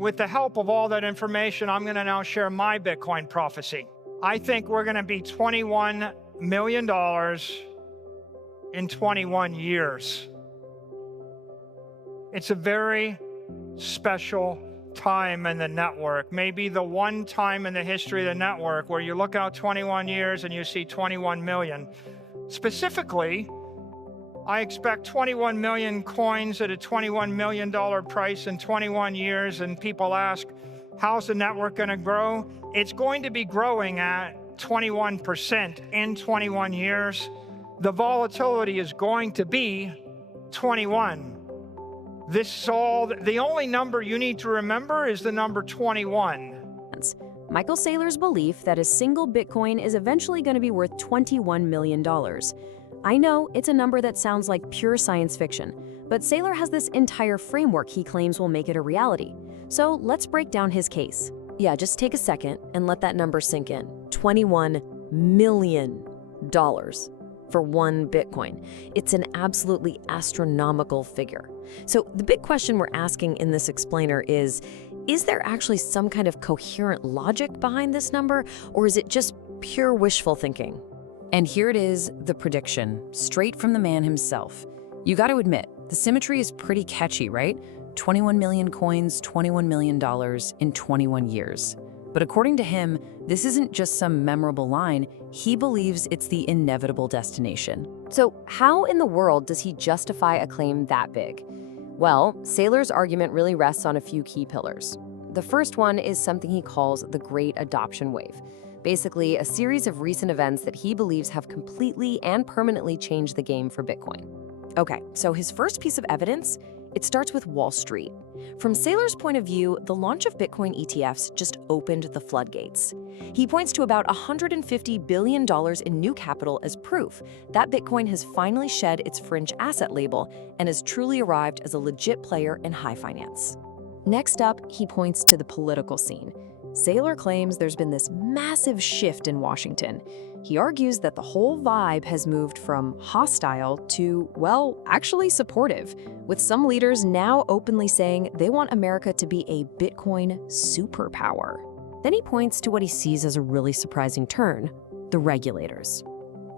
with the help of all that information, I'm going to now share my Bitcoin prophecy. I think we're going to be $21 million in 21 years. It's a very special time in the network, maybe the one time in the history of the network where you look out 21 years and you see 21 million. Specifically, I expect 21 million coins at a $21 million price in 21 years, and people ask, how's the network going to grow? It's going to be growing at 21% in 21 years. The volatility is going to be 21. This is all, the only number you need to remember is the number 21. Michael Saylor's belief that a single Bitcoin is eventually going to be worth $21 million. I know it's a number that sounds like pure science fiction, but Saylor has this entire framework he claims will make it a reality. So let's break down his case. Yeah, just take a second and let that number sink in. $21 million for one Bitcoin. It's an absolutely astronomical figure. So the big question we're asking in this explainer is there actually some kind of coherent logic behind this number, or is it just pure wishful thinking? And here it is, the prediction, straight from the man himself. You got to admit, the symmetry is pretty catchy, right? 21 million coins, $21 million in 21 years. But according to him, this isn't just some memorable line. He believes it's the inevitable destination. So how in the world does he justify a claim that big? Well, Saylor's argument really rests on a few key pillars. The first one is something he calls the Great Adoption Wave. Basically, a series of recent events that he believes have completely and permanently changed the game for Bitcoin. Okay, so his first piece of evidence, it starts with Wall Street. From Saylor's point of view, the launch of Bitcoin ETFs just opened the floodgates. He points to about $150 billion in new capital as proof that Bitcoin has finally shed its fringe asset label and has truly arrived as a legit player in high finance. Next up, he points to the political scene. Saylor claims there's been this massive shift in Washington. He argues that the whole vibe has moved from hostile to, well, actually supportive, with some leaders now openly saying they want America to be a Bitcoin superpower. Then he points to what he sees as a really surprising turn: the regulators.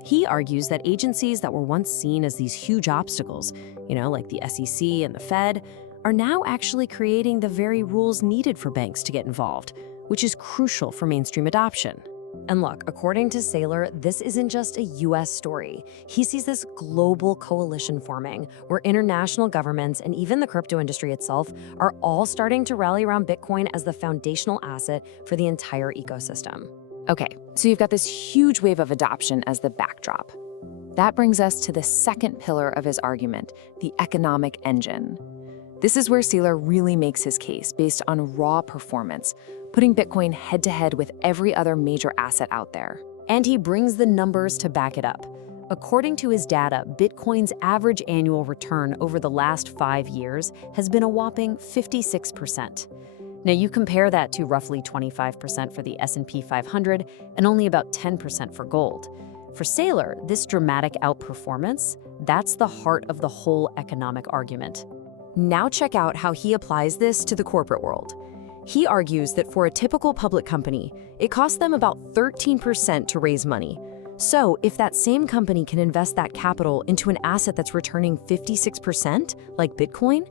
He argues that agencies that were once seen as these huge obstacles, like the SEC and the Fed, are now actually creating the very rules needed for banks to get involved, which is crucial for mainstream adoption. And look, according to Saylor, this isn't just a US story. He sees this global coalition forming where international governments and even the crypto industry itself are all starting to rally around Bitcoin as the foundational asset for the entire ecosystem. Okay, so you've got this huge wave of adoption as the backdrop. That brings us to the second pillar of his argument, the economic engine. This is where Saylor really makes his case based on raw performance, putting Bitcoin head-to-head with every other major asset out there. And he brings the numbers to back it up. According to his data, Bitcoin's average annual return over the last 5 years has been a whopping 56%. Now you compare that to roughly 25% for the S&P 500 and only about 10% for gold. For Saylor, this dramatic outperformance, that's the heart of the whole economic argument. Now check out how he applies this to the corporate world. He argues that for a typical public company, it costs them about 13% to raise money. So if that same company can invest that capital into an asset that's returning 56%, like Bitcoin,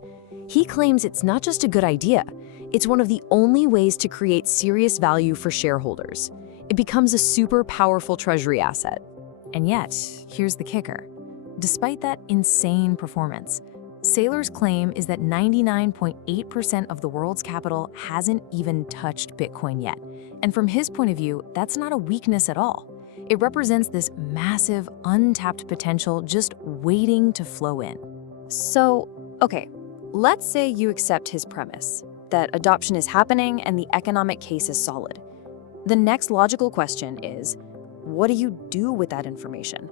he claims it's not just a good idea, it's one of the only ways to create serious value for shareholders. It becomes a super powerful treasury asset. And yet, here's the kicker. Despite that insane performance, Saylor's claim is that 99.8% of the world's capital hasn't even touched Bitcoin yet. And from his point of view, that's not a weakness at all. It represents this massive, untapped potential just waiting to flow in. So, okay, let's say you accept his premise, that adoption is happening and the economic case is solid. The next logical question is, what do you do with that information?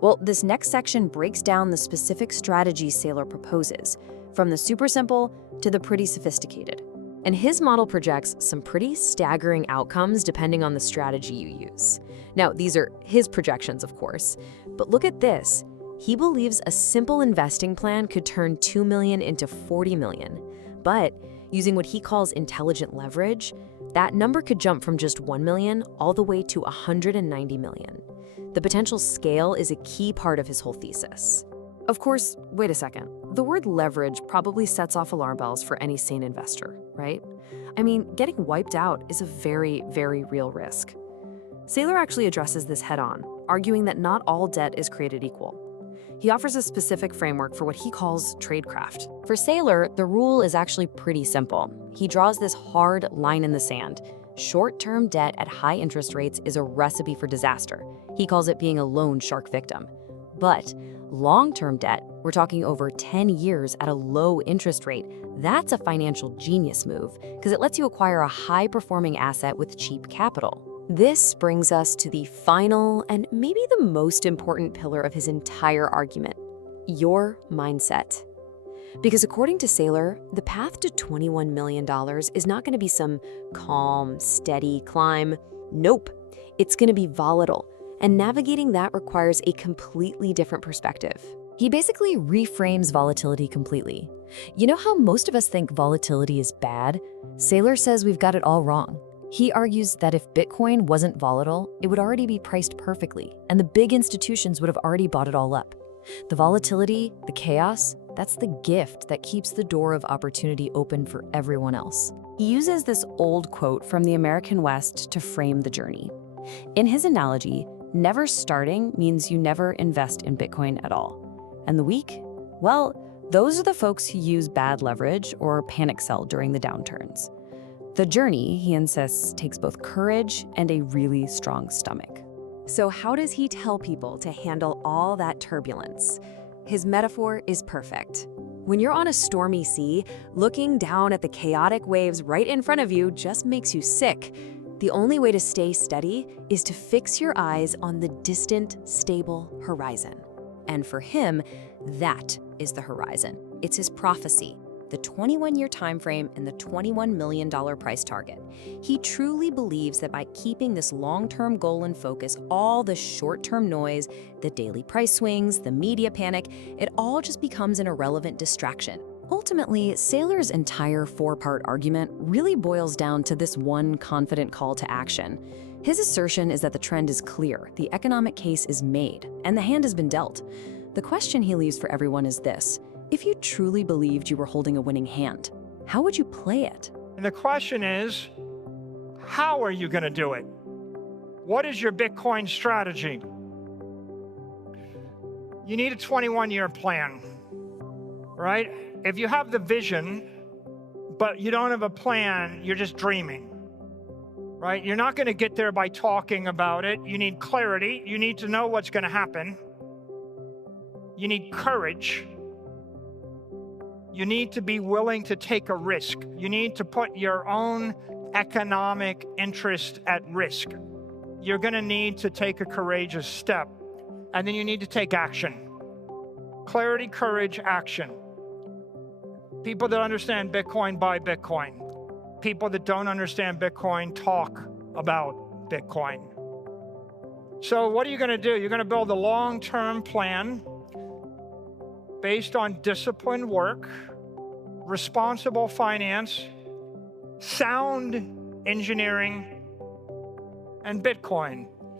Well, this next section breaks down the specific strategies Saylor proposes, from the super simple to the pretty sophisticated. And his model projects some pretty staggering outcomes depending on the strategy you use. Now, these are his projections, of course, but look at this. He believes a simple investing plan could turn 2 million into 40 million. But using what he calls intelligent leverage, that number could jump from just 1 million all the way to 190 million. The potential scale is a key part of his whole thesis. Of course, wait a second. The word leverage probably sets off alarm bells for any sane investor, right? I mean, getting wiped out is a very, very real risk. Saylor actually addresses this head-on, arguing that not all debt is created equal. He offers a specific framework for what he calls tradecraft. For Saylor, the rule is actually pretty simple. He draws this hard line in the sand. Short-term debt at high interest rates is a recipe for disaster. He calls it being a loan shark victim. But long-term debt, we're talking over 10 years at a low interest rate, that's a financial genius move because it lets you acquire a high-performing asset with cheap capital. This brings us to the final and maybe the most important pillar of his entire argument, your mindset. Because according to Saylor, the path to $21 million is not going to be some calm, steady climb. Nope, it's going to be volatile, and navigating that requires a completely different perspective. He basically reframes volatility completely. You know how most of us think volatility is bad? Saylor says we've got it all wrong. He argues that if Bitcoin wasn't volatile, it would already be priced perfectly, and the big institutions would have already bought it all up. The volatility, the chaos, that's the gift that keeps the door of opportunity open for everyone else. He uses this old quote from the American West to frame the journey. In his analogy, never starting means you never invest in Bitcoin at all. And the weak? Well, those are the folks who use bad leverage or panic sell during the downturns. The journey, he insists, takes both courage and a really strong stomach. So how does he tell people to handle all that turbulence? His metaphor is perfect. When you're on a stormy sea, looking down at the chaotic waves right in front of you just makes you sick. The only way to stay steady is to fix your eyes on the distant, stable horizon. And for him, that is the horizon. It's his prophecy. The 21-year time frame and the $21 million price target. He truly believes that by keeping this long-term goal in focus, all the short-term noise, the daily price swings, the media panic, it all just becomes an irrelevant distraction. Ultimately, Saylor's entire four-part argument really boils down to this one confident call to action. His assertion is that the trend is clear, the economic case is made, and the hand has been dealt. The question he leaves for everyone is this: if you truly believed you were holding a winning hand, how would you play it? And the question is, how are you going to do it? What is your Bitcoin strategy? You need a 21-year plan, right? If you have the vision, but you don't have a plan, you're just dreaming, right? You're not going to get there by talking about it. You need clarity. You need to know what's going to happen. You need courage. You need to be willing to take a risk. You need to put your own economic interest at risk. You're going to need to take a courageous step. And then you need to take action. Clarity, courage, action. People that understand Bitcoin buy Bitcoin. People that don't understand Bitcoin talk about Bitcoin. So what are you going to do? You're going to build a long-term plan based on disciplined work, responsible finance, sound engineering, and Bitcoin.